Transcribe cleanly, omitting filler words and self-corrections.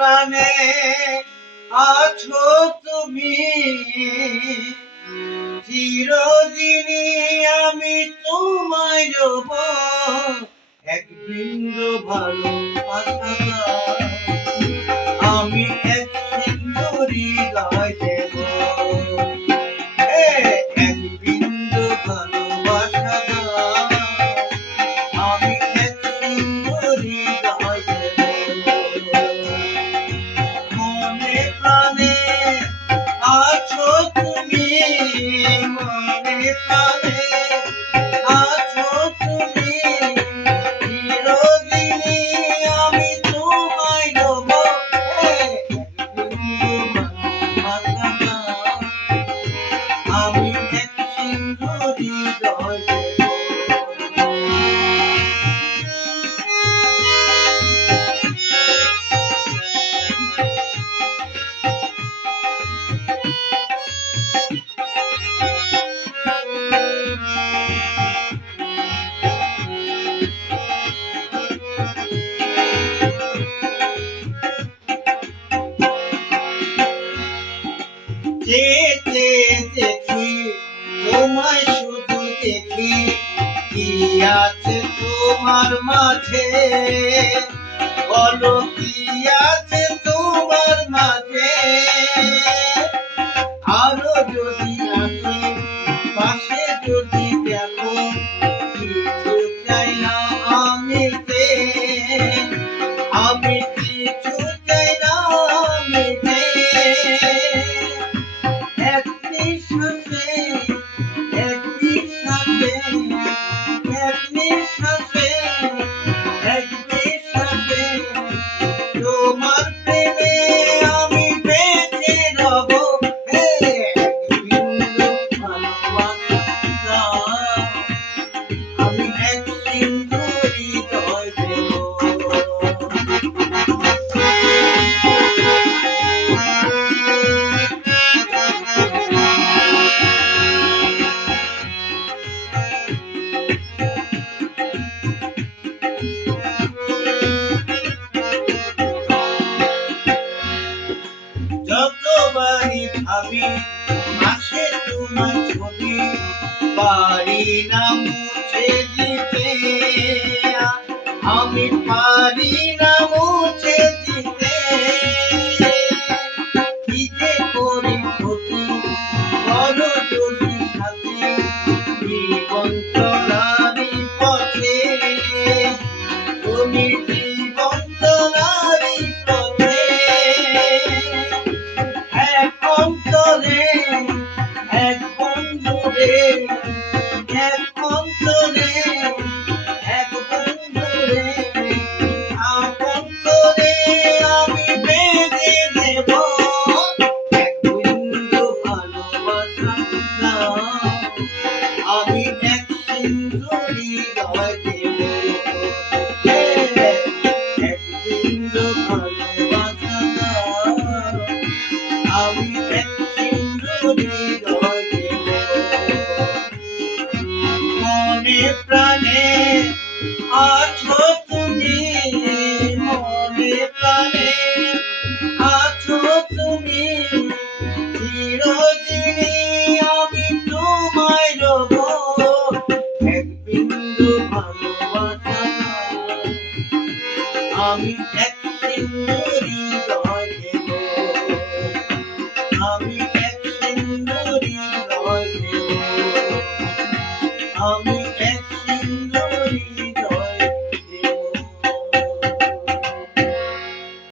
প্রাণে আছো তুমি, চিরদিনই আমি তোমায় রব, এক বিন্দু ভালোবাসা দাও, আমি এক সিন্ধু হৃদয় দেব, এক বিন্দু ভালোবাসা দাও, আমি এক সিন্ধু হৃদয় দেব। মনে প্রাণে আছো তুমি, মনে প্রাণে আছো তুমি, চিরদিনই আমি তোমায় রব, এক বিন্দু ভালোবাসা দাও, আমি এক সিন্ধু হৃদয় দেব। যেতে দেখি তোমায় শুধু দেখি, কি আছে তোমার মাঝে, বলো কি আছে তোমার মাঝে, আরো যদি আসে পাশে যদি দেখো, কিছু চাই না আমি যে, আমি কিছু চাই না আমি যে, এক নিঃশ্বাসে এক নিঃশ্বাসে এক নিঃশ্বাসে এক নিঃশ্বাসে তোমার প্রেমে আমি বেঁচে রব, এক বিন্দু ভালোবাসা দাও, আমি এক সিন্ধু হৃদয় দেব। যতবারই ভাবি আসে তোমার ছবি, পারি না মুছে দিতে, আমি পারি না মুছে দিতে, কি যে করি ক্ষতি বড় যদি সাথে, জীবন চলারই পথে তুমি, জীবন চলারই পথে, এক অন্তরে এক বন্ধুরে, এক অন্তরে এক বন্ধুরে, আপন করে আমি বেঁধে দেব, এক বিন্দু ভালোবাসা দাও, আমি এক সিন্ধু হৃদয় দেব, এক বিন্দু ভালোবাসা দাও, আমি এক সিন্ধু হৃদয় দেব। মনে প্রাণে আছো তুমি, মনে প্রাণে আছো তুমি, চিরদিনই আমি তোমায় রব, এক বিন্দু ভালোবাসা দাও, আমি এক সিন্ধু হৃদয় দেব, আমি এক সিন্ধু হৃদয় দেব, আমি